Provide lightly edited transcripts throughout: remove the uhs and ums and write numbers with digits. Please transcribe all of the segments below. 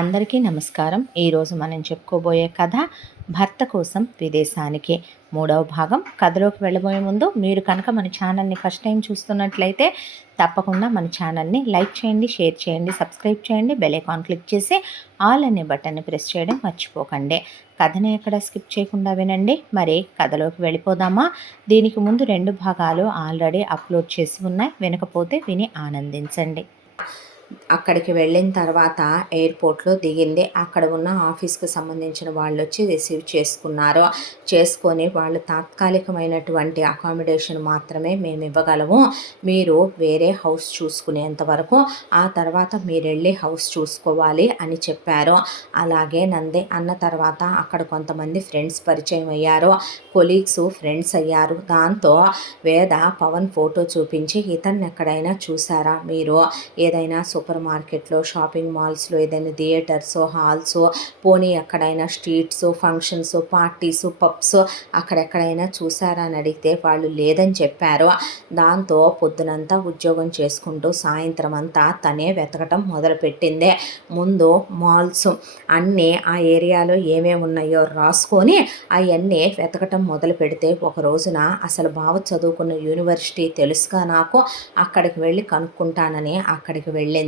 అందరికీ నమస్కారం. ఈరోజు మనం చెప్పుకోబోయే కథ భర్త కోసం విదేశానికి మూడవ భాగం. కథలోకి వెళ్ళబోయే ముందు మీరు కనుక మన ఛానల్ని ఫస్ట్ టైం చూస్తున్నట్లయితే తప్పకుండా మన ఛానల్ని లైక్ చేయండి, షేర్ చేయండి, సబ్స్క్రైబ్ చేయండి, బెల్ ఐకాన్ క్లిక్ చేసి ఆల్ అనే బటన్ని ప్రెస్ చేయడం మర్చిపోకండి. కథని ఎక్కడ స్కిప్ చేయకుండా వినండి. మరి కథలోకి వెళ్ళిపోదామా? దీనికి ముందు 2 భాగాలు ఆల్రెడీ అప్లోడ్ చేసి ఉన్నాయి. వినకపోతే విని ఆనందించండి. అక్కడికి వెళ్ళిన తర్వాత ఎయిర్పోర్ట్లో దిగింది. అక్కడ ఉన్న ఆఫీస్కి సంబంధించిన వాళ్ళు వచ్చి రిసీవ్ చేసుకొని వాళ్ళు తాత్కాలికమైనటువంటి అకామిడేషన్ మాత్రమే మేము ఇవ్వగలము, మీరు వేరే హౌస్ చూసుకునేంత వరకు, ఆ తర్వాత మీరు వెళ్ళి హౌస్ చూసుకోవాలి అని చెప్పారు. అలాగే నంది అన్న తర్వాత అక్కడ కొంతమంది ఫ్రెండ్స్ పరిచయం అయ్యారు, కొలీగ్స్ ఫ్రెండ్స్ అయ్యారు. దాంతో వేద పవన్ ఫోటో చూపించి, ఇతన్ని ఎక్కడైనా చూసారా మీరు, ఏదైనా సూపర్ మార్కెట్లో, షాపింగ్ మాల్స్లో, ఏదైనా థియేటర్స్, హాల్స్, పోనీ ఎక్కడైనా స్ట్రీట్స్, ఫంక్షన్స్, పార్టీస్, పబ్స్ అక్కడెక్కడైనా చూసారా అని అడిగితే వాళ్ళు లేదని చెప్పారు. దాంతో పొద్దునంతా ఉద్యోగం చేసుకుంటూ సాయంత్రం అంతా తనే వెతకటం మొదలుపెట్టింది. ముందు మాల్స్ అన్నీ ఆ ఏరియాలో ఏమేమి ఉన్నాయో రాసుకొని అవన్నీ వెతకటం మొదలు పెడితే, ఒక రోజున అసలు బావ చదువుకున్న యూనివర్సిటీ తెలుసుగా నాకు, అక్కడికి వెళ్ళి కనుక్కుంటానని అక్కడికి వెళ్ళింది.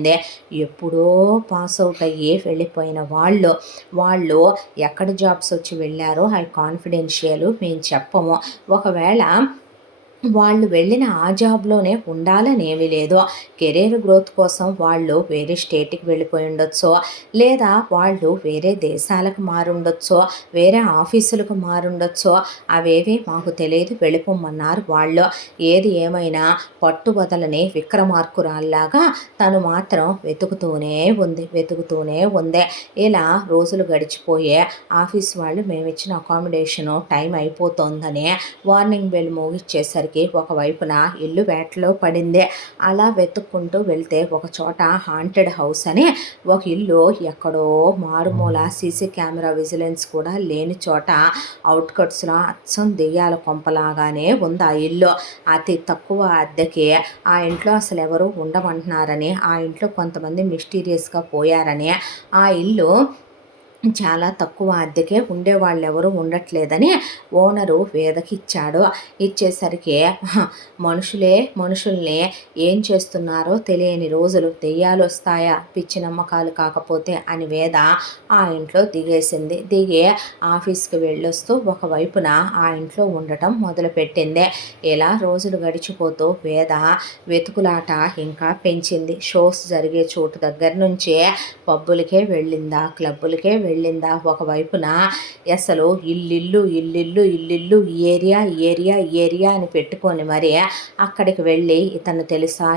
ఎప్పుడో పాస్ అవుట్ అయ్యి వెళ్ళిపోయిన వాళ్ళు ఎక్కడ జాబ్స్ వచ్చి వెళ్ళారో అవి కాన్ఫిడెన్షియల్, మేము చెప్పము. ఒకవేళ వాళ్ళు వెళ్ళిన ఆ జాబ్లోనే ఉండాలనేమీ లేదు, కెరీర్ గ్రోత్ కోసం వాళ్ళు వేరే స్టేట్కి వెళ్ళిపోయి ఉండొచ్చు, లేదా వాళ్ళు వేరే దేశాలకు మారుండొచ్చు, వేరే ఆఫీసులకు మారుండొచ్చు, అవేవి మాకు తెలియదు, వెళ్ళిపోమన్నారు వాళ్ళు. ఏది ఏమైనా పట్టుబదలని విక్రమార్కురాల్లాగా తను మాత్రం వెతుకుతూనే ఉంది. ఇలా రోజులు గడిచిపోయే ఆఫీస్ వాళ్ళు మేము ఇచ్చిన అకామిడేషను టైం అయిపోతుందని వార్నింగ్ బెల్ మోగిచ్చేసరికి ఒకవైపున ఇల్లు వేటలో పడింది. అలా వెతుక్కుంటూ వెళ్తే ఒక చోట హాంటెడ్ హౌస్ అని ఒక ఇల్లు, ఎక్కడో మారుమూల, సీసీ కెమెరా విజిలెన్స్ కూడా లేని చోట, అవుట్కట్స్లో అచ్చం దెయ్యాల కొంపలాగానే ఉంది ఆ ఇల్లు. అతి తక్కువ అద్దెకి ఆ ఇంట్లో అసలు ఎవరు ఉండమంటున్నారని, ఆ ఇంట్లో కొంతమంది మిస్టీరియస్గా పోయారని, ఆ ఇల్లు చాలా తక్కువ అద్దెకే ఉండేవాళ్ళు ఎవరు ఉండట్లేదని ఓనరు వేదకి ఇచ్చాడు. ఇచ్చేసరికి మనుషుల్ని ఏం చేస్తున్నారో తెలియని రోజులు, దెయ్యాలు వస్తాయా పిచ్చి నమ్మకాలు కాకపోతే అని వేద ఆ ఇంట్లో దిగి ఆఫీస్కి వెళ్ళొస్తూ ఒకవైపున ఆ ఇంట్లో ఉండటం మొదలుపెట్టింది. ఇలా రోజులు గడిచిపోతూ వేద వెతుకులాట ఇంకా పెంచింది. షోస్ జరిగే చోటు దగ్గర నుంచి పబ్బులకే వెళ్ళిందా, క్లబ్బులకే వెళ్ళిందా, ఒకవైపున అసలు ఇల్లిల్లు ఏరియా అని పెట్టుకొని మరి అక్కడికి వెళ్ళి ఇతను తెలుసా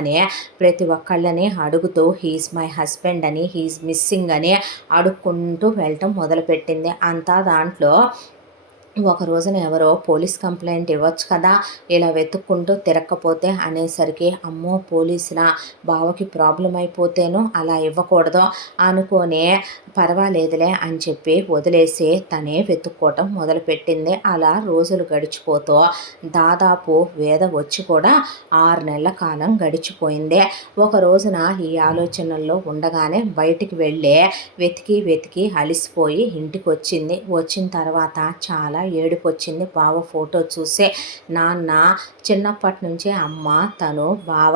అని ప్రతి ఒక్కళ్ళని అడుగుతూ హీఈస్ మై హస్బెండ్ అని, హీఈస్ మిస్సింగ్ అని అడుక్కుంటూ వెళ్ళటం మొదలుపెట్టింది. అంతా దాంట్లో ఒక రోజున ఎవరో పోలీస్ కంప్లైంట్ ఇవ్వచ్చు కదా, ఇలా వెతుక్కుంటూ తిరగకపోతే అనేసరికి, అమ్మో పోలీసులా, బావకి ప్రాబ్లం అయిపోతేనో అలా ఇవ్వకూడదు అనుకొని పర్వాలేదులే అని చెప్పి వదిలేసి తనే వెతుక్కోవటం మొదలుపెట్టింది. అలా రోజులు గడిచిపోతూ దాదాపు వేద వచ్చి కూడా 6 నెలల కాలం గడిచిపోయింది. ఒక రోజున ఈ ఆలోచనల్లో ఉండగానే బయటికి వెళ్ళి వెతికి అలిసిపోయి ఇంటికి వచ్చింది. వచ్చిన తర్వాత చాలా ఏడుపు వచ్చింది బావ ఫోటో చూసే. నాన్న చిన్నప్పటి నుంచే అమ్మ, తను, బావ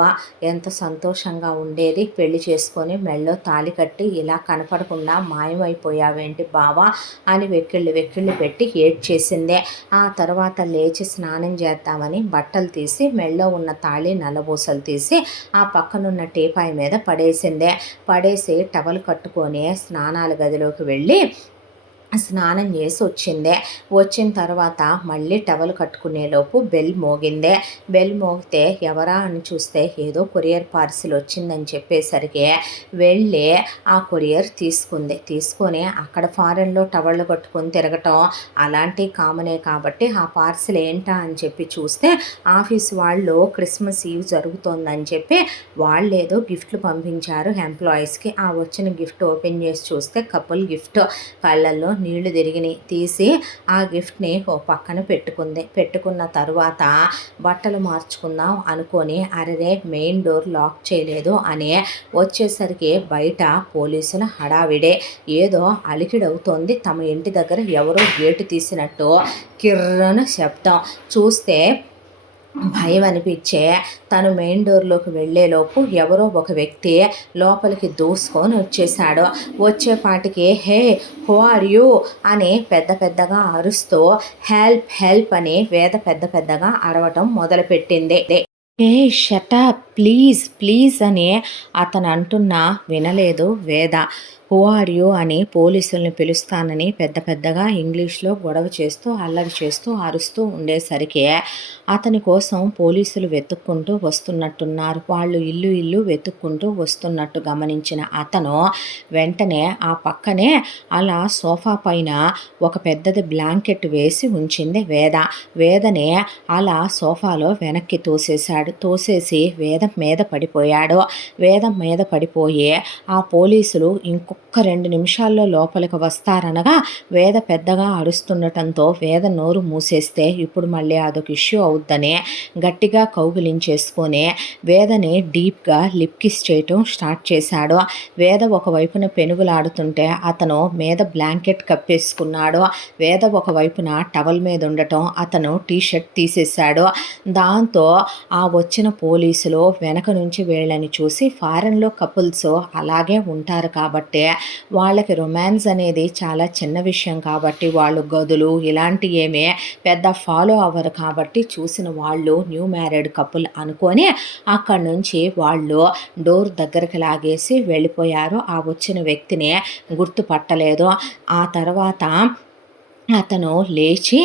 ఎంత సంతోషంగా ఉండేది, పెళ్లి చేసుకొని మెళ్ళో తాళి కట్టి ఇలా కనపడకుండా మాయమైపోయావేంటి బావా అని వెక్కిళ్ళు పెట్టి ఏడ్చేసిందే. ఆ తర్వాత లేచి స్నానం చేద్దామని బట్టలు తీసి మెళ్ళో ఉన్న తాళి నల్లబూసలు తీసి ఆ పక్కనున్న టీపాయ్ మీద పడేసి టవల్ కట్టుకొని స్నానాల గదిలోకి వెళ్ళి స్నానం చేసి వచ్చిన తర్వాత మళ్ళీ టవల్ కట్టుకునేలోపు బెల్ మోగితే ఎవరా అని చూస్తే ఏదో కొరియర్ పార్సిల్ వచ్చిందని చెప్పేసరికి వెళ్ళి ఆ కొరియర్ తీసుకొని అక్కడ ఫారెన్లో టవళ్ళు కట్టుకొని తిరగటం అలాంటి కామనే కాబట్టి ఆ పార్సిల్ ఏంటా అని చెప్పి చూస్తే ఆఫీస్ వాళ్ళు క్రిస్మస్ ఈవ్ జరుగుతోందని చెప్పి వాళ్ళు ఏదో గిఫ్ట్లు పంపించారు ఎంప్లాయీస్కి. ఆ వచ్చిన గిఫ్ట్ ఓపెన్ చేసి చూస్తే కపుల్ గిఫ్ట్, కళ్ళల్లో నీళ్లు తిరిగినాయి. తీసి ఆ గిఫ్ట్ని ఓ పక్కన పెట్టుకున్న తరువాత బట్టలు మార్చుకుందాం అనుకొని అరెరే మెయిన్ డోర్ లాక్ చేయలేదు అని వచ్చేసరికి బయట పోలీసుల హడావిడే. ఏదో అలికిడవుతోంది. తమ ఇంటి దగ్గర ఎవరో గేటు తీసినట్టు కిర్రను శబ్దం. చూస్తే భయం అనిపించే తను మెయిన్ డోర్లోకి వెళ్ళేలోపు ఎవరో ఒక వ్యక్తి లోపలికి దూసుకొని వచ్చేసాడు. వచ్చేపాటికి హే హూ ఆర్ యూ అని పెద్ద పెద్దగా అరుస్తూ హెల్ప్ హెల్ప్ అని వేద పెద్ద పెద్దగా అరవటం మొదలుపెట్టింది. ఏ షటప్ ప్లీజ్ ప్లీజ్ అని అతను అంటున్నా వినలేదు వేద. హూ ఆర్ యూ అని పోలీసుల్ని పిలుస్తానని పెద్ద పెద్దగా ఇంగ్లీష్లో గొడవ చేస్తూ అల్లరి చేస్తూ అరుస్తూ ఉండేసరికి అతని కోసం పోలీసులు వెతుక్కుంటూ వస్తున్నట్టున్నారు. వాళ్ళు ఇల్లు ఇల్లు వెతుక్కుంటూ వస్తున్నట్టు గమనించిన అతను వెంటనే ఆ పక్కనే అలా సోఫా పైన ఒక పెద్దది బ్లాంకెట్ వేసి ఉంచింది వేదనే అలా సోఫాలో వెనక్కి తోసేసి వేదం మీద పడిపోయి ఆ పోలీసులు ఇంకొక 2 నిమిషాల్లో లోపలికి వస్తారనగా వేద పెద్దగా అరుస్తుండటంతో వేద నోరు మూసేస్తే ఇప్పుడు మళ్ళీ అదొక ఇష్యూ అవుద్దని గట్టిగా కౌగిలించేసుకొని వేదని డీప్గా లిప్ కిస్ చేయటం స్టార్ట్ చేశాడు. వేద ఒకవైపున పెనుగులాడుతుంటే అతను మీద బ్లాంకెట్ కప్పేసుకున్నాడు. వేద ఒకవైపున టవల్ మీద ఉండటం అతను టీషర్ట్ తీసేశాడు. దాంతో ఆ వచ్చిన పోలీసులు వెనక నుంచి వీళ్ళని చూసి ఫారెన్లో కపుల్స్ అలాగే ఉంటారు కాబట్టి వాళ్ళకి రొమాన్స్ అనేది చాలా చిన్న విషయం కాబట్టి వాళ్ళు గదులు ఇలాంటి ఏమీ పెద్ద ఫాలో అవ్వరు కాబట్టి చూసిన వాళ్ళు న్యూ మ్యారీడ్ కపుల్ అనుకొని అక్కడి నుంచి వాళ్ళు డోర్ దగ్గరికి లాగేసి వెళ్ళిపోయారు. ఆ వచ్చిన వ్యక్తిని గుర్తుపట్టలేదు. ఆ తర్వాత అతను లేచి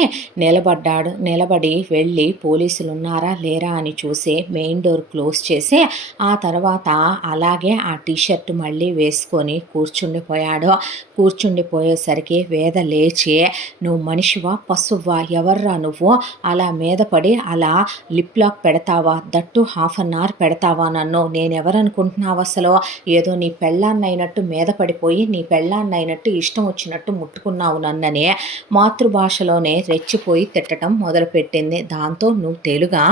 నిలబడి వెళ్ళి పోలీసులు ఉన్నారా లేరా అని చూసి మెయిన్ డోర్ క్లోజ్ చేసి ఆ తర్వాత అలాగే ఆ టీషర్ట్ మళ్ళీ వేసుకొని కూర్చుండిపోయేసరికి వేద లేచి నువ్వు మనిషివా పశువా ఎవర్రా నువ్వు అలా మీద పడి అలా లిప్ లాక్ పెడతావా దట్టు ½ అన్ అవర్ పెడతావా నన్ను నేనెవరనుకుంటున్నావు అసలు ఏదో నీ పెళ్ళాన్నైనట్టు మీద పడిపోయి నీ పెళ్ళాన్నైనట్టు ఇష్టం వచ్చినట్టు ముట్టుకున్నావు నన్ననే మాతృభాషలోనే రెచ్చిపోయి తిట్టడం మొదలుపెట్టింది. దాంతో నువ్వు తెలుగా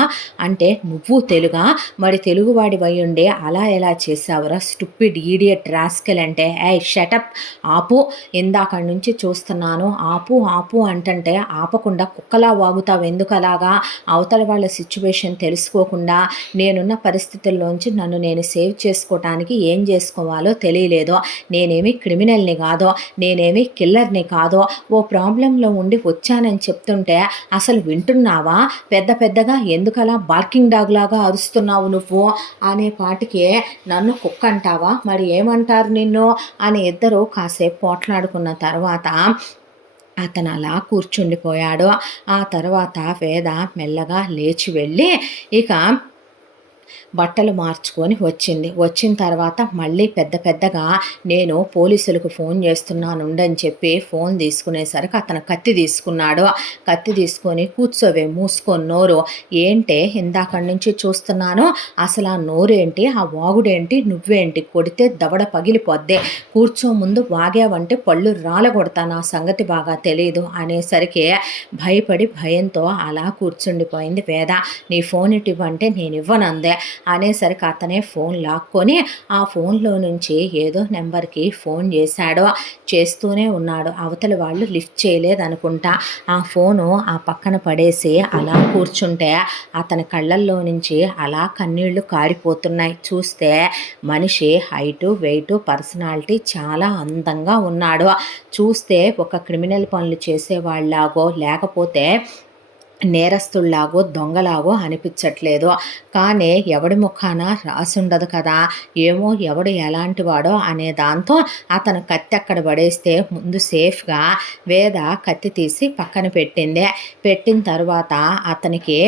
అంటే నువ్వు తెలుగా మరి తెలుగువాడివై ఉండే అలా ఎలా చేసావురా స్టూపిడ్ ఈడియట్ రాస్కెల్ అంటే షటప్ ఆపు ఇందాకడి నుంచి చూస్తున్నాను ఆపు అంటంటే ఆపకుండా కుక్కలా వాగుతావు ఎందుకు అలాగా అవతల వాళ్ళ సిచ్యువేషన్ తెలుసుకోకుండా నేనున్న పరిస్థితుల్లోంచి నన్ను నేను సేవ్ చేసుకోవటానికి ఏం చేసుకోవాలో తెలియలేదు. నేనేమి క్రిమినల్ని కాదో నేనేమి కిల్లర్ని కాదో ఓ ప్రాబ్లంలో ఉండి వచ్చానని చెప్తుంటే అసలు వింటున్నావా పెద్దగా ఎందుకలా బార్కింగ్ డాగ్ లాగా అరుస్తున్నావు నువ్వు అనే పాటికి నన్ను కుక్క అంటావా మరి ఏమంటారు నిన్ను అని ఇద్దరు కాసేపు పోట్లాడుకున్న తర్వాత అతను అలా కూర్చుండిపోయాడు. ఆ తర్వాత వేద మెల్లగా లేచి వెళ్ళి ఇక బట్టలు మార్చుకొని వచ్చిన తర్వాత మళ్ళీ పెద్దగా నేను పోలీసులకు ఫోన్ చేస్తున్నానుండని చెప్పి ఫోన్ తీసుకునేసరికి అతను కత్తి తీసుకొని కూర్చోవే మూసుకొని నోరు ఏంటే ఇందాకడి నుంచి చూస్తున్నాను అసలు ఆ నోరేంటి ఆ వాగుడేంటి నువ్వేంటి కొడితే దవడ పగిలిపోద్దే కూర్చో ముందు వాగావంటే పళ్ళు రాలగొడతా నా సంగతి బాగా తెలియదు అనేసరికి భయంతో అలా కూర్చుండిపోయింది వేద. నీ ఫోన్ ఇవ్వంటే నేను ఇవ్వనందే అనేసరికి అతనే ఫోన్ లాక్కొని ఆ ఫోన్లో నుంచి ఏదో నెంబర్కి ఫోన్ చేస్తూనే ఉన్నాడు. అవతల వాళ్ళు లిఫ్ట్ చేయలేదనుకుంటా. ఆ ఫోను ఆ పక్కన పడేసి అలా కూర్చుంటే అతని కళ్ళల్లో నుంచి అలా కన్నీళ్లు కారిపోతున్నాయి. చూస్తే మనిషి హైటు వెయిటు పర్సనాలిటీ చాలా అందంగా ఉన్నాడు. చూస్తే ఒక క్రిమినల్ పనులు చేసేవాళ్ళలాగో లేకపోతే నేరస్తుల్లాగో దొంగలాగో అనిపించట్లేదు. కానీ ఎవడి ముఖాన రాసి ఉండదు కదా ఏమో ఎవడు ఎలాంటి వాడో అనే దాంతో అతను కత్తి అక్కడ పడేస్తే ముందు సేఫ్గా వేద కత్తి తీసి పక్కన పెట్టిన తర్వాత అతనికి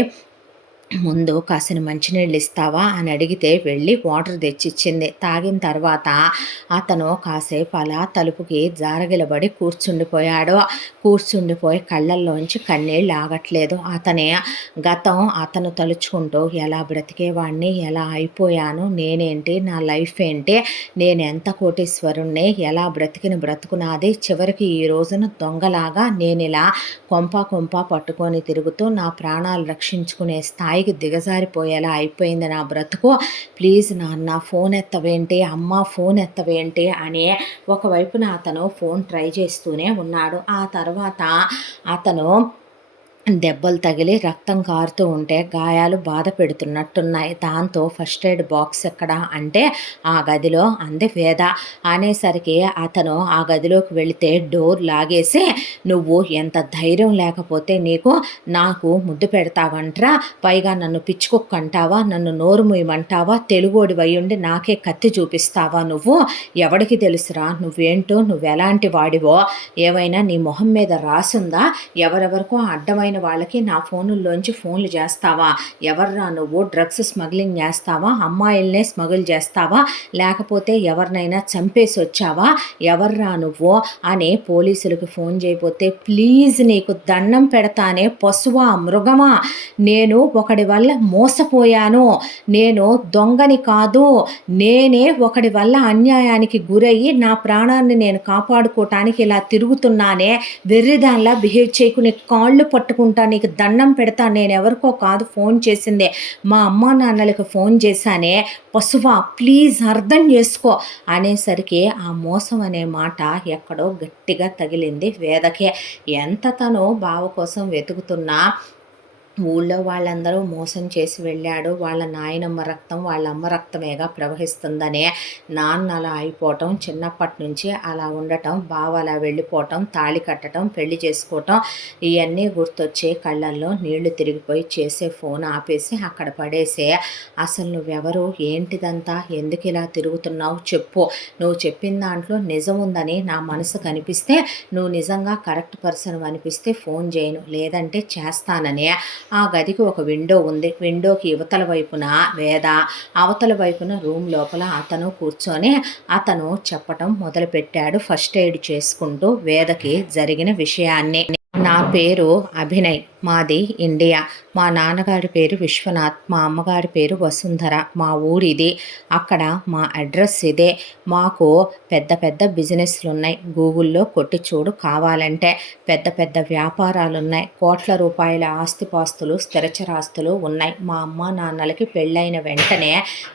ముందు కాసిన మంచినీళ్ళు ఇస్తావా అని అడిగితే వెళ్ళి వాటర్ తెచ్చిచ్చింది. తాగిన తర్వాత అతను కాసేపు అలా తలుపుకి జారగిలబడి కూర్చుండిపోయాడు. కూర్చుండిపోయి కళ్ళల్లోంచి కన్నీళ్ళు ఆగట్లేదు. గతం అతను తలుచుకుంటూ ఎలా బ్రతికేవాడిని, ఎలా అయిపోయాను, నేనేంటి, నా లైఫ్ ఏంటి, నేనెంత కోటీశ్వరుణ్ణి, ఎలా బ్రతికిన బ్రతుకునాది, చివరికి ఈ రోజున దొంగలాగా నేనిలా కొంప పట్టుకొని తిరుగుతూ నా ప్రాణాలు రక్షించుకునే స్థాయికి దిగజారిపోయేలా అయిపోయింది నా బ్రతుకు. ప్లీజ్ నాన్న ఫోన్ ఎత్తవేంటి, అమ్మ ఫోన్ ఎత్తవేంటి అని ఒకవైపున అతను ఫోన్ ట్రై చేస్తూనే ఉన్నాడు. ఆ తర్వాత అతను దెబ్బలు తగిలి రక్తం కారుతూ ఉంటే గాయాలు బాధ పెడుతున్నట్టున్నాయి. దాంతో ఫస్ట్ ఎయిడ్ బాక్స్ ఎక్కడ అంటే ఆ గదిలో అంది వేద. అనేసరికి అతను ఆ గదిలోకి వెళితే డోర్ లాగేసి, నువ్వు ఎంత ధైర్యం లేకపోతే నీకు నాకు ముద్దు పెడతావంట్రా, పైగా నన్ను పిచ్చుకుక్కంటావా, నన్ను నోరు మూయమంటావా, తెలుగోడి వయ్యుండి నాకే కత్తి చూపిస్తావా, నువ్వు ఎవడికి తెలుసురా నువ్వేంటో, నువ్వెలాంటి వాడివో, ఏవైనా నీ మొహం మీద రాసుందా, ఎవరెవరికో అడ్డమైన వాళ్ళకి నా ఫోనుల్లోంచి ఫోన్లు చేస్తావా, ఎవర్రా నువ్వు, డ్రగ్స్ స్మగ్లింగ్ చేస్తావా, అమ్మాయిల్నే స్మగుల్ చేస్తావా, లేకపోతే ఎవరినైనా చంపేసి వచ్చావా, ఎవర్రా నువ్వు అని పోలీసులకు ఫోన్ చేయకపోతే, ప్లీజ్ నీకు దండం పెడతానే పశువా మృగమా, నేను ఒకడి వల్ల మోసపోయాను, నేను దొంగని కాదు, నేనే ఒకడి వల్ల అన్యాయానికి గురయ్యి నా ప్రాణాన్ని నేను కాపాడుకోవటానికి ఇలా తిరుగుతున్నానే, వెర్రిదాన్లా బిహేవ్ చేయకు, నీ కాళ్ళు పట్టుకుంటా, నీకు దండం పెడతా, నేను ఎవరికో కాదు ఫోన్ చేసిందే, మా అమ్మా నాన్నలకు ఫోన్ చేశానే, పశువా ప్లీజ్ అర్థం చేసుకో అనేసరికి ఆ మోసం అనే మాట ఎక్కడో గట్టిగా తగిలింది వేదకే. ఎంత తను బావ కోసం వెతుకుతున్నా ఊళ్ళో వాళ్ళందరూ మోసం చేసి వెళ్ళాడు, వాళ్ళ నాయనమ్మ రక్తం వాళ్ళ అమ్మ రక్తమేగా ప్రవహిస్తుందనే నాన్న అలా అయిపోవటం, చిన్నప్పటి నుంచి అలా ఉండటం, బావ అలా వెళ్ళిపోవటం, తాళి కట్టడం, పెళ్లి చేసుకోవటం, ఇవన్నీ గుర్తొచ్చే కళ్ళల్లో నీళ్లు తిరిగిపోయి చేసే ఫోన్ ఆపేసి అక్కడ పడేసే, అసలు నువ్వెవరు, ఏంటిదంతా, ఎందుకు ఇలా తిరుగుతున్నావు చెప్పు, నువ్వు చెప్పిన దాంట్లో నిజం ఉందని నా మనసు కనిపిస్తే, నువ్వు నిజంగా కరెక్ట్ పర్సన్ అనిపిస్తే ఫోన్ చేయను, లేదంటే చేస్తానని. ఆ గదికి ఒక విండో ఉంది. విండోకి యువతల వైపున వేద, అవతల వైపున రూమ్ లోపల అతను కూర్చొని అతను చెప్పటం మొదలుపెట్టాడు ఫస్ట్ ఎయిడ్ చేసుకుంటూ వేదకి జరిగిన విషయాన్ని. నా పేరు అభినయ్, మాది ఇండియా, మా నాన్నగారి పేరు విశ్వనాథ్, మా అమ్మగారి పేరు వసుంధర, మా ఊరిది, అక్కడ మా అడ్రస్ ఇదే, మాకు పెద్ద పెద్ద బిజినెస్లు ఉన్నాయి, గూగుల్లో కొట్టి చూడు కావాలంటే, పెద్ద పెద్ద వ్యాపారాలు ఉన్నాయి, కోట్ల రూపాయల ఆస్తిపాస్తులు స్థిరచరాస్తులు ఉన్నాయి. మా అమ్మ నాన్నలకి పెళ్ళైన వెంటనే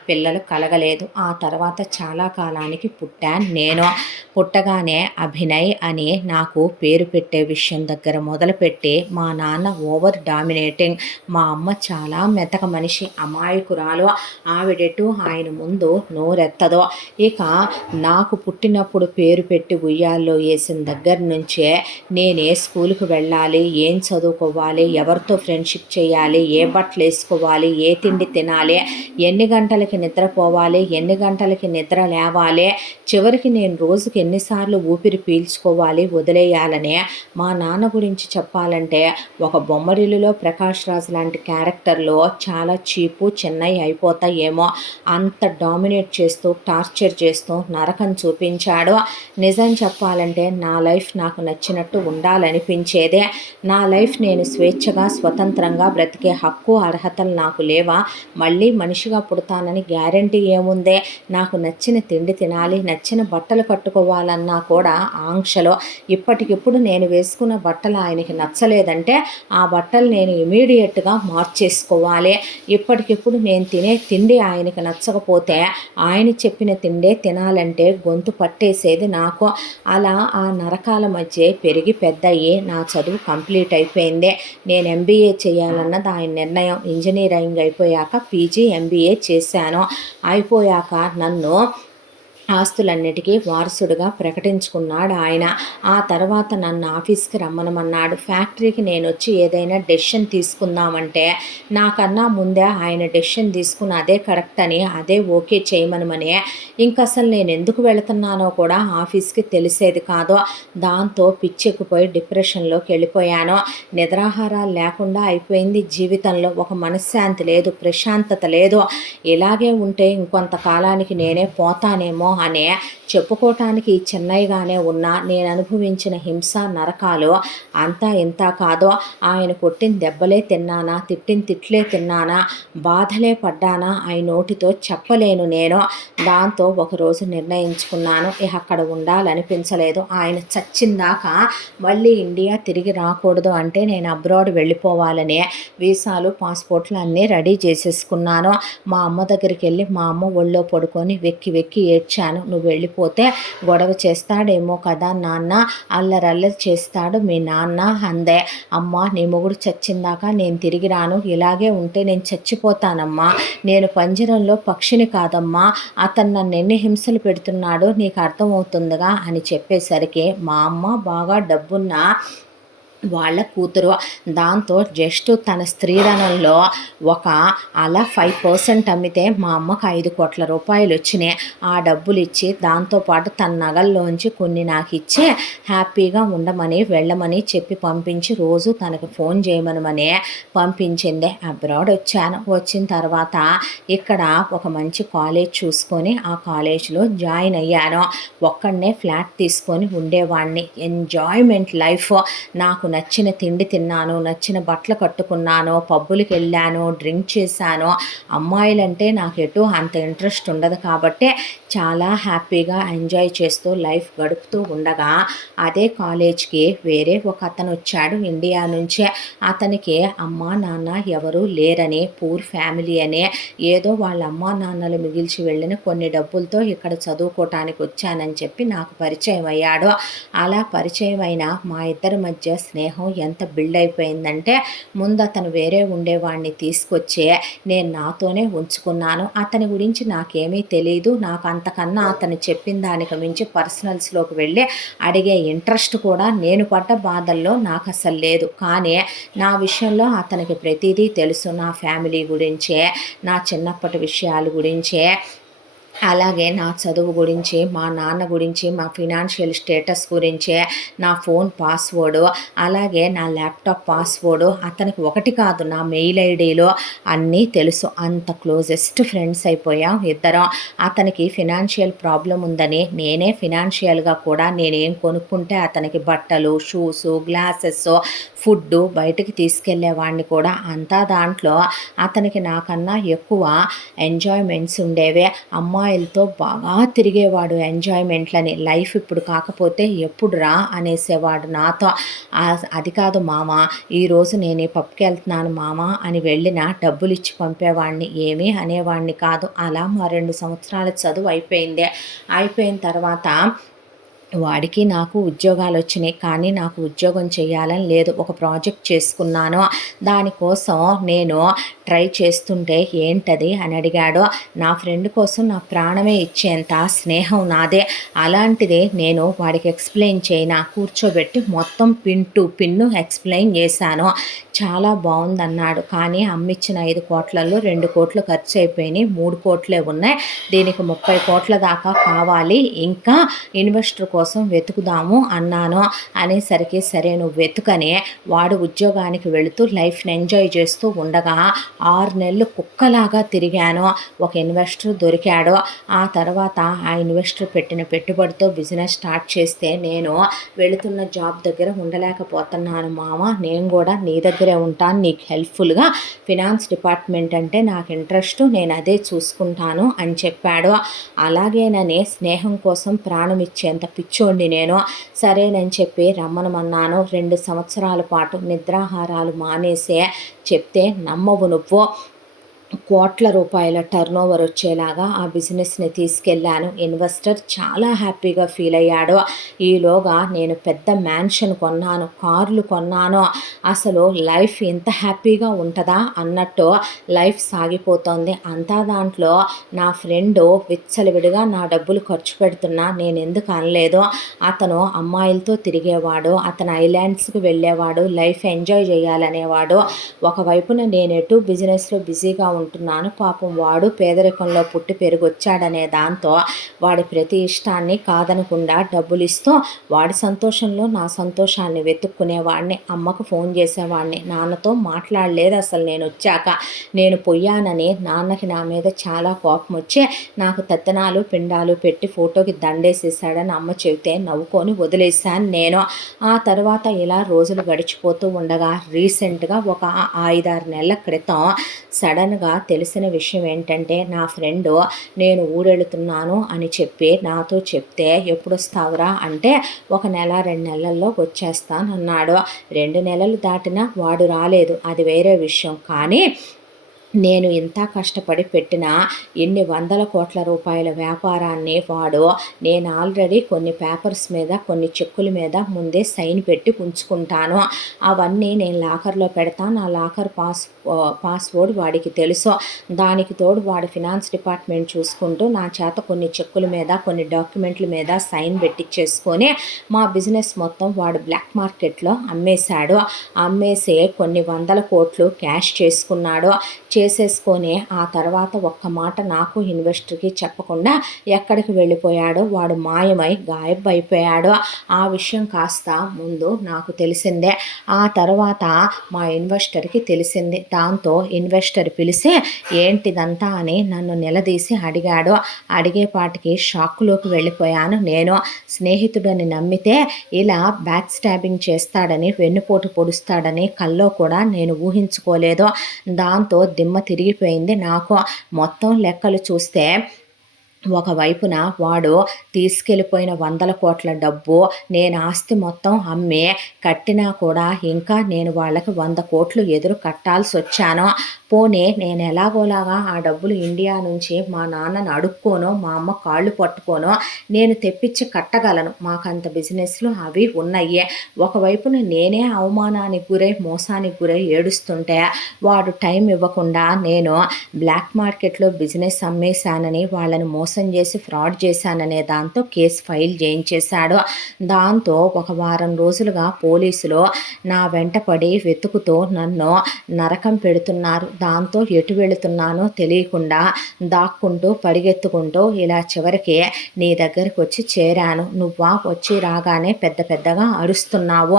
పిల్లలు కలగలేదు. ఆ తర్వాత చాలా కాలానికి పుట్టాను నేను. పుట్టగానే అభినయ్ అని నాకు పేరు పెట్టే విషయం దగ్గర మొదలుపెట్టి మా నాన్న ఓవర్ డామినేటింగ్, మా అమ్మ చాలా మెతక మనిషి, అమాయకురాలు, ఆవిడెటు ఆయన ముందు నోరెత్తదో. ఇక నాకు పుట్టినప్పుడు పేరు పెట్టి ఉయ్యాల్లో వేసిన దగ్గర నుంచే నేనే స్కూల్కి వెళ్ళాలి, ఏం చదువుకోవాలి, ఎవరితో ఫ్రెండ్షిప్ చేయాలి, ఏ బట్టలు వేసుకోవాలి, ఏ తిండి తినాలి, ఎన్ని గంటలకి నిద్రపోవాలి, ఎన్ని గంటలకి నిద్ర లేవాలి, చివరికి నేను రోజుకి ఎన్నిసార్లు ఊపిరి పీల్చుకోవాలి, వదిలేయాలనే. మా నాన్న గురించి చెప్పాలంటే ఒక బొమ్మరిల్లులో ప్రకాష్ రాజ్ లాంటి క్యారెక్టర్లో చాలా చీపు చిన్నవి అయిపోతాయేమో అంత డామినేట్ చేస్తూ టార్చర్ చేస్తూ నరకం చూపించాడు. నిజం చెప్పాలంటే నా లైఫ్ నాకు నచ్చినట్టు ఉండాలనిపించేదే. నా లైఫ్ నేను స్వేచ్ఛగా స్వతంత్రంగా బ్రతికే హక్కు అర్హతలు నాకు లేవా? మళ్ళీ మనిషిగా పుడతానని గ్యారంటీ ఏముందే? నాకు నచ్చిన తిండి తినాలి, నచ్చిన బట్టలు కట్టుకోవాలన్నా కూడా ఆంక్షలో. ఇప్పటికిప్పుడు నేను వేసుకున్న బట్టలు ఆయనకి నచ్చలేదంటే ఆ బట్టలు నేను ఇమీడియట్గా మార్చేసుకోవాలి. ఇప్పటికిప్పుడు నేను తినే తిండి ఆయనకి నచ్చకపోతే ఆయన చెప్పిన తిండే తినాలంటే గొంతు పట్టేసేది నాకు. అలా ఆ నరకాల మధ్య పెరిగి పెద్దయ్యి నా చదువు కంప్లీట్ అయిపోయింది. నేను ఎంబీఏ చేయాలన్నది ఆయన నిర్ణయం. ఇంజనీరింగ్ అయిపోయాక పీజీ ఎంబీఏ చేశాను. అయిపోయాక నన్ను ఆస్తులన్నిటికీ వారసుడుగా ప్రకటించుకున్నాడు ఆయన. ఆ తర్వాత నన్ను ఆఫీస్కి రమ్మనమన్నాడు. ఫ్యాక్టరీకి నేను వచ్చి ఏదైనా డెసిషన్ తీసుకుందామంటే నాకన్నా ముందే ఆయన డెసిషన్ తీసుకుని అదే కరెక్ట్ అని, అదే ఓకే చేయమనమని, ఇంకసలు నేను ఎందుకు వెళుతున్నానో కూడా ఆఫీస్కి తెలిసేది కాదు. దాంతో పిచ్చెక్కిపోయి డిప్రెషన్లోకి వెళ్ళిపోయాను. నిద్రాహారాలు లేకుండా అయిపోయింది జీవితంలో. ఒక మనశ్శాంతి లేదు, ప్రశాంతత లేదు. ఇలాగే ఉంటే ఇంకొంతకాలానికి నేనే పోతానేమో అనే చెప్పుకోవటానికి చిన్నయ్యగానే ఉన్నా నేను అనుభవించిన హింస నరకాలు అంతా ఇంత కాదు. ఆయన కొట్టిన దెబ్బలే తిన్నానా, తిట్టిన తిట్లే తిన్నానా, బాధలే పడ్డానా ఆయన నోటితో చెప్పలేను నేను. దాంతో ఒకరోజు నిర్ణయించుకున్నాను, ఇక అక్కడ ఉండాలనిపించలేదు. ఆయన చచ్చిందాకా మళ్ళీ ఇండియా తిరిగి రాకూడదు అంటే నేను అబ్రాడ్ వెళ్ళిపోవాలని వీసాలు పాస్పోర్ట్లు అన్నీ రెడీ చేసేసుకున్నాను. మా అమ్మ దగ్గరికి వెళ్ళి మా అమ్మ ఒళ్ళో పడుకొని వెక్కి వెక్కి ఏడ్చాను. నువ్వు వెళ్ళిపోతే గొడవ చేస్తాడేమో కదా నాన్న, అల్లరల్లరి చేస్తాడు మీ నాన్న అందే. అమ్మ నీ మొగుడు చచ్చిందాకా నేను తిరిగి రాను, ఇలాగే ఉంటే నేను చచ్చిపోతానమ్మా. నేను పంజరంలో పక్షిని కాదమ్మా, అతను నన్ను ఎన్ని హింసలు పెడుతున్నాడో నీకు అర్థమవుతుందిగా అని చెప్పేసరికి మా అమ్మ బాగా డబ్బున్న వాళ్ళ కూతురు. దాంతో జస్ట్ తన స్త్రీధనంలో ఒక అలా 5% అమ్మితే మా అమ్మకు 5 కోట్ల రూపాయలు వచ్చినాయి. ఆ డబ్బులు ఇచ్చి దాంతోపాటు తన నగల్లోంచి కొన్ని నాకు ఇచ్చి హ్యాపీగా ఉండమని వెళ్ళమని చెప్పి పంపించి రోజు తనకు ఫోన్ చేయమనమని పంపించింది. అబ్రాడ్ వచ్చాను. వచ్చిన తర్వాత ఇక్కడ ఒక మంచి కాలేజ్ చూసుకొని ఆ కాలేజ్లో జాయిన్ అయ్యాను. ఒక్కడనే ఫ్లాట్ తీసుకొని ఉండేవాడిని. Enjoyment life. నాకు నచ్చిన తిండి తిన్నాను, నచ్చిన బట్టలు కట్టుకున్నాను, పబ్బులకి వెళ్ళాను, డ్రింక్ చేశాను. అమ్మాయిలంటే నాకు ఎటు అంత ఇంట్రెస్ట్ ఉండదు కాబట్టి చాలా హ్యాపీగా ఎంజాయ్ చేస్తూ లైఫ్ గడుపుతూ ఉండగా అదే కాలేజ్కి వేరే ఒక అతను వచ్చాడు ఇండియా నుంచే. అతనికి అమ్మా నాన్న ఎవరూ లేరని, పూర్ ఫ్యామిలీ అని, ఏదో వాళ్ళ అమ్మా నాన్నలు మిగిల్చి వెళ్ళిన కొన్ని డబ్బులతో ఇక్కడ చదువుకోవటానికి వచ్చానని చెప్పి నాకు పరిచయం అయ్యాడు. అలా పరిచయం అయిన మా ఇద్దరి మధ్య స్నేహం ఎంత బిల్డ్ అయిపోయిందంటే ముందు అతను వేరే ఉండేవాడిని తీసుకొచ్చే నేను నాతోనే ఉంచుకున్నాను. అతని గురించి నాకేమీ తెలియదు. నాకు అంతకన్నా అతను చెప్పిన దానికి మించి పర్సనల్స్లోకి వెళ్ళి అడిగే ఇంట్రెస్ట్ కూడా నేను పడ్డ బాధల్లో నాకు అసలు లేదు. కానీ నా విషయంలో అతనికి ప్రతిదీ తెలుసు. నా ఫ్యామిలీ గురించే, నా చిన్నప్పటి విషయాల గురించే, అలాగే నా చదువు గురించి, మా నాన్న గురించి, మా ఫినాన్షియల్ స్టేటస్ గురించే, నా ఫోన్ పాస్వర్డు, అలాగే నా ల్యాప్టాప్ పాస్వర్డు, అతనికి ఒకటి కాదు నా మెయిల్ ఐడీలో అన్నీ తెలుసు. అంత క్లోజెస్ట్ ఫ్రెండ్స్ అయిపోయాం ఇద్దరం. అతనికి ఫినాన్షియల్ ప్రాబ్లం ఉందని నేనే ఫినాన్షియల్గా కూడా నేనేం కొనుక్కుంటే అతనికి బట్టలు, షూసు, గ్లాసెస్, ఫుడ్డు బయటికి తీసుకెళ్లేవాడిని కూడా. అంతా దాంట్లో అతనికి నాకన్నా ఎక్కువ ఎంజాయ్మెంట్స్ ఉండేవే. అమ్మాయిలతో బాగా తిరిగేవాడు ఎంజాయ్మెంట్లని. లైఫ్ ఇప్పుడు కాకపోతే ఎప్పుడు రా అనేసేవాడు నాతో. అది కాదు మామ, ఈరోజు నేను ఈ పబ్కి వెళ్తున్నాను మామ అని వెళ్ళిన డబ్బులు ఇచ్చి పంపేవాడిని, ఏమీ అనేవాడిని కాదు. అలా మా 2 సంవత్సరాల చదువు అయిపోయింది. అయిపోయిన తర్వాత వాడికి నాకు ఉద్యోగాలు వచ్చినాయి. కానీ నాకు ఉద్యోగం చేయాలని లేదు. ఒక ప్రాజెక్ట్ చేసుకున్నాను. దానికోసం నేను ట్రై చేస్తుంటే ఏంటది అని అడిగాడు. నా ఫ్రెండ్ కోసం నా ప్రాణమే ఇచ్చేంత స్నేహం నాదే. అలాంటిది నేను వాడికి ఎక్స్ప్లెయిన్ చేయనా, కూర్చోబెట్టి మొత్తం పిన్ టు పిన్ను ఎక్స్ప్లెయిన్ చేశాను. చాలా బాగుందన్నాడు. కానీ అమ్మిచ్చిన 5 కోట్లలో 2 కోట్లు ఖర్చు అయిపోయినాయి, 3 కోట్లే ఉన్నాయి. దీనికి 30 కోట్ల దాకా కావాలి, ఇంకా ఇన్వెస్టర్ కోసం వెతుకుదాము అన్నాను. అనేసరికి సరే నువ్వు వెతుకనే వాడు ఉద్యోగానికి వెళుతూ లైఫ్ని ఎంజాయ్ చేస్తూ ఉండగా 6 నెలలు కుక్కలాగా తిరిగాను. ఒక ఇన్వెస్టర్ దొరికాడు. ఆ తర్వాత ఆ ఇన్వెస్టర్ పెట్టిన పెట్టుబడితో బిజినెస్ స్టార్ట్ చేస్తే నేను వెళుతున్న జాబ్ దగ్గర ఉండలేకపోతున్నాను మామ, నేను కూడా నీ దగ్గరే ఉంటాను నీకు హెల్ప్ఫుల్గా, ఫినాన్స్ డిపార్ట్మెంట్ అంటే నాకు ఇంట్రెస్ట్, నేను అదే చూసుకుంటాను అని చెప్పాడు. అలాగేనని స్నేహం కోసం ప్రాణం ఇచ్చేంత పిచ్చోండి నేను. సరేనని చెప్పి రమ్మనమన్నాను. 2 సంవత్సరాల పాటు నిద్రాహారాలు మానేసే చెప్తే నమ్మవు నువ్వు. కోట్ల రూపాయల టర్నోవర్ వచ్చేలాగా ఆ బిజినెస్ని తీసుకెళ్ళాను. ఇన్వెస్టర్ చాలా హ్యాపీగా ఫీల్ అయ్యాడు. ఈలోగా నేను పెద్ద మ్యాన్షన్ కొన్నాను, కార్లు కొన్నాను. అసలు లైఫ్ ఇంత హ్యాపీగా ఉంటుందా అన్నట్టు లైఫ్ సాగిపోతోంది. అంతా దాంట్లో నా ఫ్రెండు విచ్చలవిడిగా నా డబ్బులు ఖర్చు పెడుతున్నా నేను ఎందుకు అనలేదు. అతను అమ్మాయిలతో తిరిగేవాడు, అతను ఐలాండ్స్కి వెళ్ళేవాడు, లైఫ్ ఎంజాయ్ చేయాలనేవాడు. ఒకవైపున నేను ఎటు బిజినెస్లో బిజీగా ఉంటున్నాను. పాపం వాడు పేదరికంలో పుట్టి పెరిగొచ్చాడనే దాంతో వాడి ప్రతి ఇష్టాన్ని కాదనకుండా డబ్బులు ఇస్తూ వాడి సంతోషంలో నా సంతోషాన్ని వెతుక్కునేవాడిని. అమ్మకు ఫోన్ చేసేవాడిని. నాన్నతో మాట్లాడలేదు అసలు నేను వచ్చాక. నేను పొయ్యానని నాన్నకి నా మీద చాలా కోపం వచ్చి నాకు తత్తనాలు పిండాలు పెట్టి ఫోటోకి దండేసేసాడని అమ్మ చెబితే నవ్వుకొని వదిలేశాను నేను. ఆ తర్వాత ఇలా రోజులు గడిచిపోతూ ఉండగా రీసెంట్గా ఒక 5-6 నెలల క్రితం సడన్గా తెలిసిన విషయం ఏంటంటే నా ఫ్రెండు నేను ఊరెళ్తున్నాను అని చెప్పి నాతో చెప్తే ఎప్పుడు వస్తావురా అంటే ఒక నెల 2 నెలల్లో వచ్చేస్తానన్నాడు. 2 నెలలు దాటినా వాడు రాలేదు, అది వేరే విషయం. కానీ నేను ఇంత కష్టపడి పెట్టిన ఎన్ని వందల కోట్ల రూపాయల వ్యాపారాన్ని వాడు నేను ఆల్రెడీ కొన్ని పేపర్స్ మీద కొన్ని చెక్కుల మీద ముందే సైన్ పెట్టి ఉంచుకుంటాను. అవన్నీ నేను లాకర్లో పెడతాను. ఆ లాకర్ పాస్వర్డ్ వాడికి తెలుసు. దానికి తోడు వాడి ఫినాన్స్ డిపార్ట్మెంట్ చూసుకుంటూ నా చేత కొన్ని చెక్కుల మీద కొన్ని డాక్యుమెంట్ల మీద సైన్ పెట్టించేసుకొని మా బిజినెస్ మొత్తం వాడు బ్లాక్ మార్కెట్లో అమ్మేశాడు. అమ్మేసి కొన్ని వందల కోట్లు క్యాష్ చేసుకున్నాడు. చేసేసుకొని ఆ తర్వాత ఒక్క మాట నాకు ఇన్వెస్టర్కి చెప్పకుండా ఎక్కడికి వెళ్ళిపోయాడో వాడు మాయమై గాయబ్ అయిపోయాడు. ఆ విషయం కాస్త ముందు నాకు తెలిసిందే. ఆ తర్వాత మా ఇన్వెస్టర్కి తెలిసింది. దాంతో ఇన్వెస్టర్ పిలిచి ఏంటిదంతా అని నన్ను నిలదీసి అడిగాడు. అడిగేపాటికి షాక్లోకి వెళ్ళిపోయాను నేను. స్నేహితుడని నమ్మితే ఇలా బ్యాక్ స్టాబింగ్ చేస్తాడని, వెన్నుపోటు పొడుస్తాడని కల్లో కూడా నేను ఊహించుకోలేదు. దాంతో దిమ్మ తిరిగిపోయింది నాకు. మొత్తం లెక్కలు చూస్తే ఒకవైపున వాడు తీసుకెళ్ళిపోయిన వందల కోట్ల డబ్బు నేను ఆస్తి మొత్తం అమ్మి కట్టినా కూడా ఇంకా నేను వాళ్ళకి 100 కోట్లు ఎదురు కట్టాల్సి వచ్చాను. పోనీ నేను ఎలాగోలాగా ఆ డబ్బులు ఇండియా నుంచి మా నాన్నను అడుక్కోనో మా అమ్మ కాళ్ళు పట్టుకోనో నేను తెప్పించి కట్టగలను. మాకంత బిజినెస్లు అవి ఉన్నాయి. ఒకవైపున నేనే అవమానానికి గురై మోసానికి గురై ఏడుస్తుంటే వాడు టైం ఇవ్వకుండా నేను బ్లాక్ మార్కెట్లో బిజినెస్ అమ్మేశానని వాళ్ళని మోసం చేసి ఫ్రాడ్ చేశాననే దాంతో కేసు ఫైల్ చేయించేశాడు. దాంతో ఒక వారం రోజులుగా పోలీసులు నా వెంట పడి వెతుకుతూ నన్ను నరకం పెడుతున్నారు. దాంతో ఎటు వెళుతున్నానో తెలియకుండా దాక్కుంటూ పరిగెత్తుకుంటూ ఇలా చివరికి నీ దగ్గరికి వచ్చి చేరాను. నువ్వా వచ్చి రాగానే పెద్ద పెద్దగా అరుస్తున్నావు.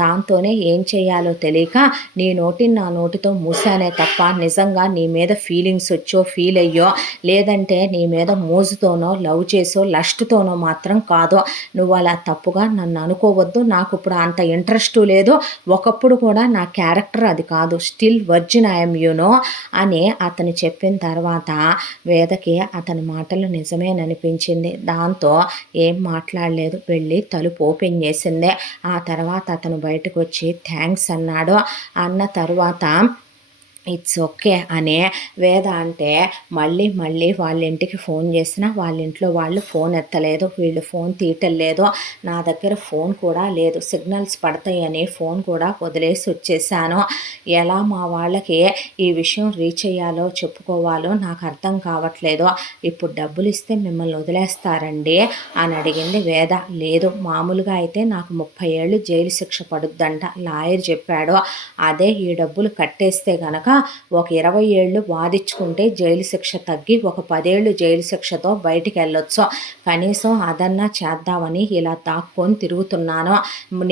దాంతోనే ఏం చేయాలో తెలియక నీ నోటిని నా నోటితో మూసానే తప్ప నిజంగా నీ మీద ఫీలింగ్స్ వచ్చో ఫీల్ అయ్యో లేదంటే నీ మీద మోజుతోనో లవ్ చేసో లస్ట్తోనో మాత్రం కాదు. నువ్వు అలా తప్పుగా నన్ను అనుకోవద్దు. నాకు ఇప్పుడు అంత ఇంట్రెస్ట్ లేదు. ఒకప్పుడు కూడా నా క్యారెక్టర్ అది కాదు. స్టిల్ వర్జిన్ ఐఎమ్ యూనో అని అతను చెప్పిన తర్వాత వేదకి అతని మాటలు నిజమేననిపించింది. దాంతో ఏం మాట్లాడలేదు, వెళ్ళి తలుపు ఓపెన్ చేసింది. ఆ తర్వాత అతను బయటకు వచ్చి థ్యాంక్స్ అన్నాడు. అన్న తర్వాత ఇట్స్ ఓకే అనే వేద అంటే మళ్ళీ మళ్ళీ వాళ్ళ ఇంటికి ఫోన్ చేసినా వాళ్ళ ఇంట్లో వాళ్ళు ఫోన్ ఎత్తలేదు, వీళ్ళు ఫోన్ తీయటం లేదు. నా దగ్గర ఫోన్ కూడా లేదు, సిగ్నల్స్ పడతాయని ఫోన్ కూడా వదిలేసి వచ్చేసాను. ఎలా మా వాళ్ళకి ఈ విషయం రీచ్ అయ్యాలో చెప్పుకోవాలో నాకు అర్థం కావట్లేదు. ఇప్పుడు డబ్బులు ఇస్తే మిమ్మల్ని వదిలేస్తారండి అని అడిగింది వేద. లేదు, మామూలుగా అయితే నాకు 30 ఏళ్ళు జైలు శిక్ష పడుద్దంట లాయర్ చెప్పాడు. అదే ఈ డబ్బులు కట్టేస్తే గనక ఒక 20 ఏళ్ళు వాదించుకుంటే జైలు శిక్ష తగ్గి ఒక 10 ఏళ్ళు జైలు శిక్షతో బయటికి వెళ్ళొచ్చు. కనీసం అదన్నా చేద్దామని ఇలా దాక్కొని తిరుగుతున్నాను.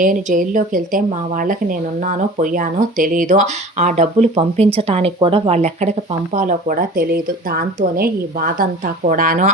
నేను జైల్లోకి వెళ్తే మా వాళ్ళకి నేనున్నానో పోయానో తెలీదు. ఆ డబ్బులు పంపించటానికి కూడా వాళ్ళు ఎక్కడికి పంపాలో కూడా తెలియదు. దాంతోనే ఈ బాధ అంతా కూడాను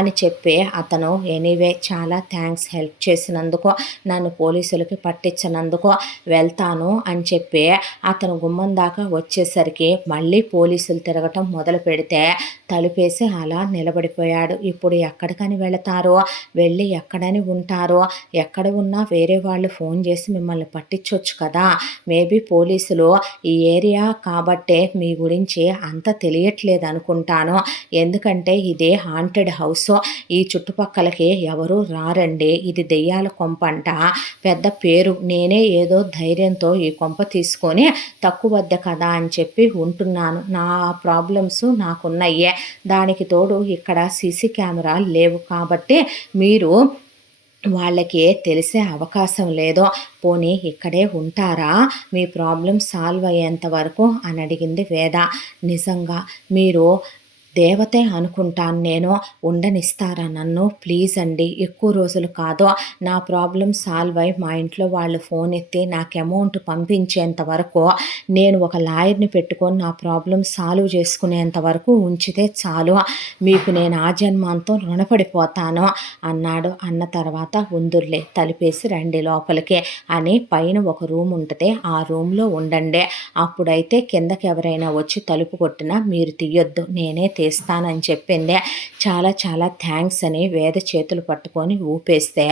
అని చెప్పి అతను ఎనీవే చాలా థ్యాంక్స్ హెల్ప్ చేసినందుకు, నన్ను పోలీసులకి పట్టించినందుకు, వెళ్తాను అని చెప్పి అతను గుమ్మం దాకా వచ్చేసరికి అనేసరికి మళ్ళీ పోలీసులు తిరగటం మొదలు పెడితే తలుపేసి అలా నిలబడిపోయాడు. ఇప్పుడు ఎక్కడికని వెళతారో, వెళ్ళి ఎక్కడని ఉంటారో, ఎక్కడ ఉన్నా వేరే వాళ్ళు ఫోన్ చేసి మిమ్మల్ని పట్టించవచ్చు కదా. మేబీ పోలీసులు ఈ ఏరియా కాబట్టే మీ గురించి అంత తెలియట్లేదు అనుకుంటాను. ఎందుకంటే ఇదే హాంటెడ్ హౌస్, ఈ చుట్టుపక్కలకి ఎవరు రారండి. ఇది దెయ్యాల కొంపంట, పెద్ద పేరు. నేనే ఏదో ధైర్యంతో ఈ కొంప తీసుకొని తక్కువద్ద కదా అని చెప్పి ఉంటున్నాను. నా ప్రాబ్లమ్స్ నాకున్నాయే. దానికి తోడు ఇక్కడ సీసీ కెమెరాలు లేవు కాబట్టి మీరు వాళ్ళకి తెలిసే అవకాశం లేదో. పోనీ ఇక్కడే ఉంటారా మీ ప్రాబ్లం సాల్వ్ అయ్యేంత వరకు అని అడిగింది వేద. నిజంగా మీరు దేవతే అనుకుంటాను నేను, ఉండనిస్తారా నన్ను? ప్లీజ్ అండి, ఎక్కువ రోజులు కాదు. నా ప్రాబ్లం సాల్వ్ అయ్యి మా ఇంట్లో వాళ్ళు ఫోన్ ఎత్తి నాకు అమౌంట్ పంపించేంత వరకు, నేను ఒక లాయర్ని పెట్టుకొని నా ప్రాబ్లం సాల్వ్ చేసుకునేంత వరకు ఉంచితే చాలు. మీకు నేను ఆ జన్మాంతం రుణపడిపోతాను అన్నాడు. అన్న తర్వాత ఉందుర్లే, తలుపేసి రండి లోపలికి అని పైన ఒక రూమ్ ఉంటుంది, ఆ రూమ్లో ఉండండి. అప్పుడైతే కిందకి ఎవరైనా వచ్చి తలుపు కొట్టినా మీరు తీయొద్దు, నేనే తీస్తానని చెప్పింది. చాలా చాలా థ్యాంక్స్ అని వేద చేతులు పట్టుకొని ఊపేస్తే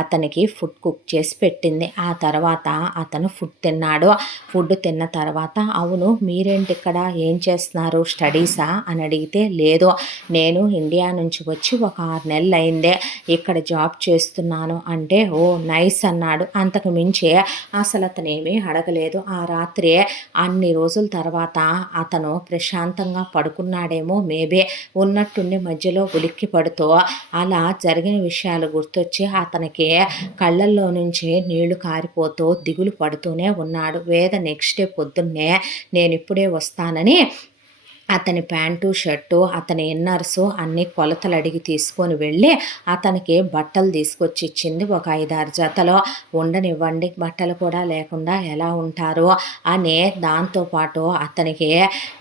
అతనికి ఫుడ్ కుక్ చేసి పెట్టింది. ఆ తర్వాత అతను ఫుడ్ తిన్నాడు. ఫుడ్ తిన్న తర్వాత అవును మీరేంటి ఇక్కడ, ఏం చేస్తున్నారు, స్టడీసా అని అడిగితే లేదు, నేను ఇండియా నుంచి వచ్చి ఒక 6 నెలలు అయిందే, ఇక్కడ జాబ్ చేస్తున్నాను అంటే ఓ నైస్ అన్నాడు. అంతకు మించి అసలు అతనేమీ అడగలేదు. ఆ రాత్రి అన్ని రోజుల తర్వాత అతను ప్రశాంతంగా పడుకున్నాడేమో. మేబీ ఉన్నట్టుండి మధ్యలో ఉలిక్కి పడుతూ అలా జరిగిన విషయాలు గుర్తొచ్చి అతనికి కళ్ళల్లో నుంచి నీళ్లు కారిపోతూ దిగులు పడుతూనే ఉన్నాడు. వేద నెక్స్ట్ డే పొద్దున్నే నేను ఇప్పుడే వస్తానని అతని ప్యాంటు షర్టు అతని ఇన్నర్సు అన్ని కొలతలు అడిగి తీసుకొని వెళ్ళి అతనికి బట్టలు తీసుకొచ్చి ఇచ్చింది. ఒక 5-6 జతలో. ఉండనివ్వండి, బట్టలు కూడా లేకుండా ఎలా ఉంటారు అని దాంతోపాటు అతనికి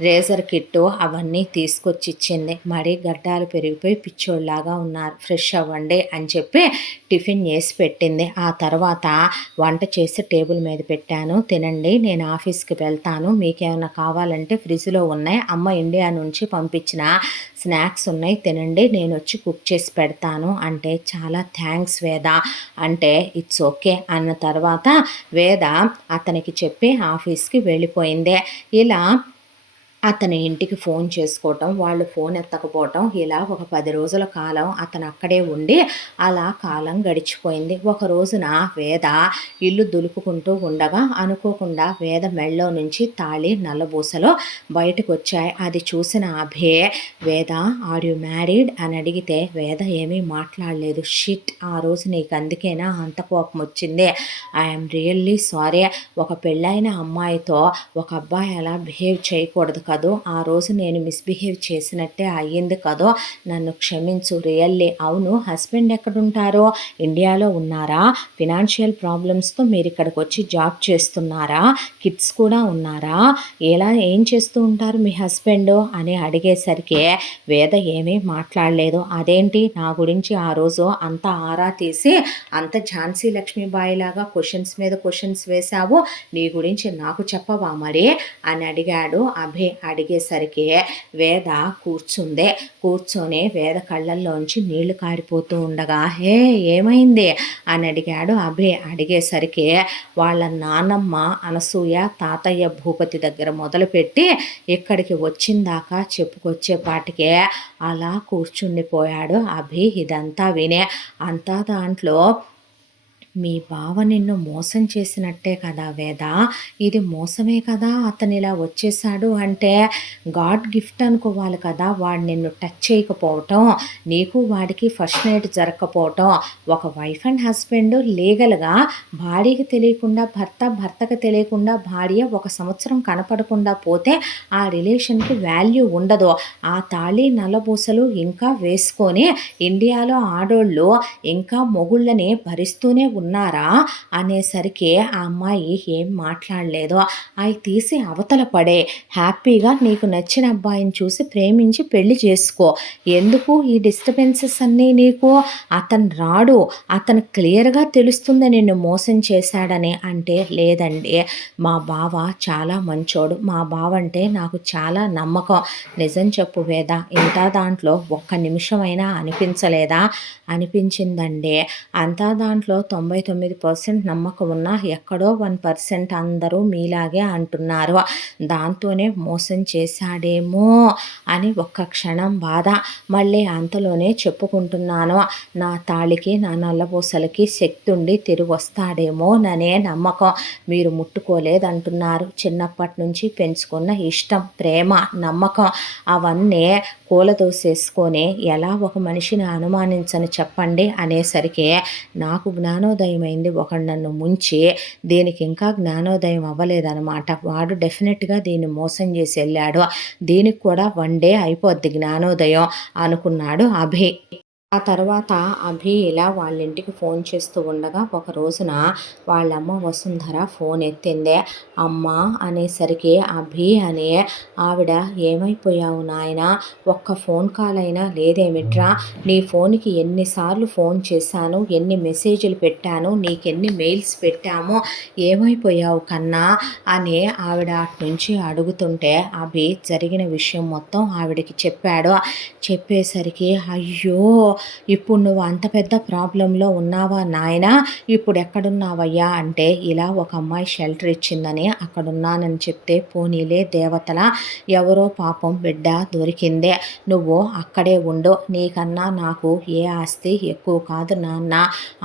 రేజర్ కిట్టు అవన్నీ తీసుకొచ్చి ఇచ్చింది. మరి గడ్డాలు పెరిగిపోయి పిచ్చోళ్ళలాగా ఉన్నారు, ఫ్రెష్ అవ్వండి అని చెప్పి టిఫిన్ చేసి పెట్టింది. ఆ తర్వాత వంట చేసి టేబుల్ మీద పెట్టాను, తినండి, నేను ఆఫీస్కి వెళ్తాను, మీకేమైనా కావాలంటే ఫ్రిడ్జ్లో ఉన్నాయి, అమ్మ ఇండియా నుంచి పంపించిన స్నాక్స్ ఉన్నాయి, తినండి, నేను వచ్చి కుక్ చేసి పెడతాను అంటే చాలా థ్యాంక్స్ వేద అంటే ఇట్స్ ఓకే అన్న తర్వాత వేద అతనికి చెప్పి ఆఫీస్కి వెళ్ళిపోయింది. ఇలా అతని ఇంటికి ఫోన్ చేసుకోవటం, వాళ్ళు ఫోన్ ఎత్తకపోవటం, ఇలా ఒక 10 రోజుల కాలం అతను అక్కడే ఉండి అలా కాలం గడిచిపోయింది. ఒక రోజున వేద ఇల్లు దులుపుకుంటూ ఉండగా అనుకోకుండా వేద మెళ్ళో నుంచి తాళి నల్లబూసలో బయటకు వచ్చాయి. అది చూసిన అభే వేద ఆర్ యు మ్యారీడ్ అని అడిగితే వేద ఏమీ మాట్లాడలేదు. షిట్, ఆ రోజు నీకు అందుకేనా అంత కోపం వచ్చింది? I'm really sorry. ఒక పెళ్ళైన అమ్మాయితో ఒక అబ్బాయి అలా బిహేవ్ చేయకూడదు కదో, ఆ రోజు నేను మిస్బిహేవ్ చేసినట్టే అయ్యింది కదో, నన్ను క్షమించు రియల్లీ. అవును, హస్బెండ్ ఎక్కడుంటారో? ఇండియాలో ఉన్నారా? ఫినాన్షియల్ ప్రాబ్లమ్స్తో మీరు ఇక్కడికి వచ్చి జాబ్ చేస్తున్నారా? కిడ్స్ కూడా ఉన్నారా? ఏం చేస్తూ ఉంటారు మీ హస్బెండ్ అని అడిగేసరికి వేద ఏమీ మాట్లాడలేదు. అదేంటి, నా గురించి ఆ రోజు అంత ఆరా తీసి అంత ఝాన్సీ లక్ష్మీబాయి లాగా క్వశ్చన్స్ మీద క్వశ్చన్స్ వేశావు, నీ గురించి నాకు చెప్పవా మరి అని అడిగాడు అభి. అడిగేసరికి వేద కూర్చొని వేద కళ్ళల్లోంచి నీళ్లు కారిపోతూ ఉండగా హే ఏమైంది అని అడిగాడు అభి. అడిగేసరికి వాళ్ళ నాన్నమ్మ అనసూయ తాతయ్య భూపతి దగ్గర మొదలుపెట్టి ఇక్కడికి వచ్చిందాకా చెప్పుకొచ్చేపాటికే అలా కూర్చుండిపోయాడు అభి. ఇదంతా వినే అంతా దాంట్లో మీ బావ నిన్ను మోసం చేసినట్టే కదా వేద, ఇది మోసమే కదా, అతను ఇలా వచ్చేసాడు అంటే గాడ్ గిఫ్ట్ అనుకోవాలి కదా, వాడు నిన్ను టచ్ చేయకపోవటం, నీకు వాడికి ఫస్ట్ నైట్ జరగకపోవటం. ఒక వైఫ్ అండ్ హస్బెండ్ లీగల్గా భార్యకి తెలియకుండా భర్తకు తెలియకుండా భార్య 1 సంవత్సరం కనపడకుండా పోతే ఆ రిలేషన్కి వాల్యూ ఉండదు. ఆ తాళి నల్లబూసలు ఇంకా వేసుకొని ఇండియాలో ఆడోళ్ళు ఇంకా మొగుళ్ళని భరిస్తూనే ఉన్నారా అనేసరికి ఆ అమ్మాయి ఏం మాట్లాడలేదు. అవి తీసి అవతల పడే, హ్యాపీగా నీకు నచ్చిన అబ్బాయిని చూసి ప్రేమించి పెళ్లి చేసుకో, ఎందుకు ఈ డిస్టర్బెన్సెస్ అన్నీ నీకు, అతను రాడు, అతను క్లియర్గా తెలుస్తుంది నిన్ను మోసం చేశాడని. అంటే లేదండి, మా బావ చాలా మంచోడు, మా బావ అంటే నాకు చాలా నమ్మకం, నిజం చెప్పు వేద, ఇంత దాంట్లో ఒక్క నిమిషమైనా అనిపించలేదా? అనిపించిందండి. అంతా దాంట్లో 99% నమ్మకం ఉన్నా ఎక్కడో 1% అందరూ మీలాగే అంటున్నారు, దాంతోనే మోసం చేశాడేమో అని ఒక్క క్షణం బాధ. మళ్ళీ అంతలోనే చెప్పుకుంటున్నాను, నా తాళికి నా నల్లబూసలకి శక్తి ఉండి తిరిగి వస్తాడేమోననే నమ్మకం. మీరు ముట్టుకోలేదంటున్నారు, చిన్నప్పటి నుంచి పెంచుకున్న ఇష్టం, ప్రేమ, నమ్మకం అవన్నీ కూలదోసేసుకొని ఎలా ఒక మనిషిని అనుమానించని చెప్పండి అనేసరికి నాకు జ్ఞానోదయం అయింది. ఒకడు నన్ను ముంచి దీనికి ఇంకా జ్ఞానోదయం అవ్వలేదనమాట. వాడు డెఫినెట్గా దీన్ని మోసం చేసి వెళ్ళాడు, దీనికి కూడా 1 డే అయిపోద్ది జ్ఞానోదయం అనుకున్నాడు అభి. ఆ తర్వాత అభి ఇలా వాళ్ళ ఇంటికి ఫోన్ చేస్తూ ఉండగా ఒక రోజున వాళ్ళమ్మ వసుంధర ఫోన్ ఎత్తిందే. అమ్మ అనేసరికి అభి అనే ఆవిడ, ఏమైపోయావు నాయన, ఒక్క ఫోన్ కాల్ అయినా లేదేమిట్రా, నీ ఫోన్కి ఎన్నిసార్లు ఫోన్ చేశాను, ఎన్ని మెసేజ్లు పెట్టాను, నీకెన్ని మెయిల్స్ పెట్టాము, ఏమైపోయావు కన్నా అని ఆవిడ అటు నుంచి అడుగుతుంటే అభి జరిగిన విషయం మొత్తం ఆవిడకి చెప్పాడు. చెప్పేసరికి అయ్యో, ఇప్పుడు నువ్వు అంత పెద్ద ప్రాబ్లంలో ఉన్నావా నాయనా, ఇప్పుడు ఎక్కడున్నావయ్యా అంటే, ఇలా ఒక అమ్మాయి షెల్టర్ ఇచ్చిందని అక్కడున్నానని చెప్తే, పోనీలే దేవతల, ఎవరో పాపం బిడ్డ దొరికిందే, నువ్వు అక్కడే ఉండు, నీకన్నా నాకు ఏ ఆస్తి ఎక్కువ కాదు నాన్న,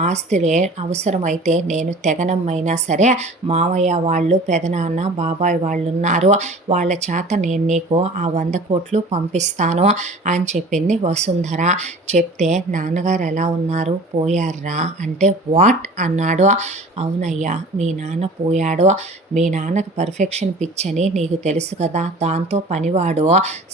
ఆస్తిలే అవసరమైతే నేను తెగనమ్మైనా సరే మామయ్య వాళ్ళు, పెదనాన్న, బాబాయ్ వాళ్ళు ఉన్నారు, వాళ్ళ చేత నేను నీకు ఆ 100 కోట్లు పంపిస్తాను అని చెప్పింది వసుంధర. చెప్తే నాన్నగారు ఎలా ఉన్నారు, పోయారా అంటే, వాట్ అన్నాడు. అవునయ్యా, మీ నాన్న పోయాడు, మీ నాన్నకి పర్ఫెక్షన్ పిచ్చని నీకు తెలుసు కదా, దాంతో పనివాడు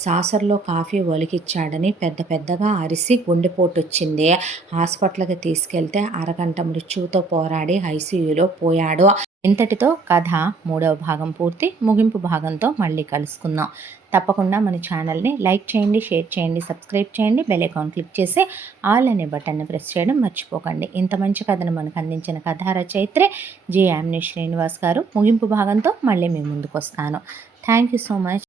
సాసర్లో కాఫీ ఒలికిచ్చాడని పెద్ద పెద్దగా అరిసి గుండెపోటు వచ్చింది, హాస్పిటల్కి తీసుకెళ్తే అరగంట మృత్యువుతో పోరాడి ఐసీయూలో పోయాడు. ఇంతటితో కథ 3వ భాగం పూర్తి. ముగింపు భాగంతో మళ్ళీ కలుసుకుందాం. తప్పకుండా మన ఛానల్ని లైక్ చేయండి, షేర్ చేయండి, సబ్స్క్రైబ్ చేయండి, బెల్ ఐకాన్ క్లిక్ చేసి ఆల్ అనే బటన్ని ప్రెస్ చేయడం మర్చిపోకండి. ఇంత మంచి కథను మనకు అందించిన కథా రచయిత్రి జి. యామిని శ్రీనివాస్ గారు. ముగింపు భాగంతో మళ్ళీ మీ ముందుకు వస్తాను. Thank you so much.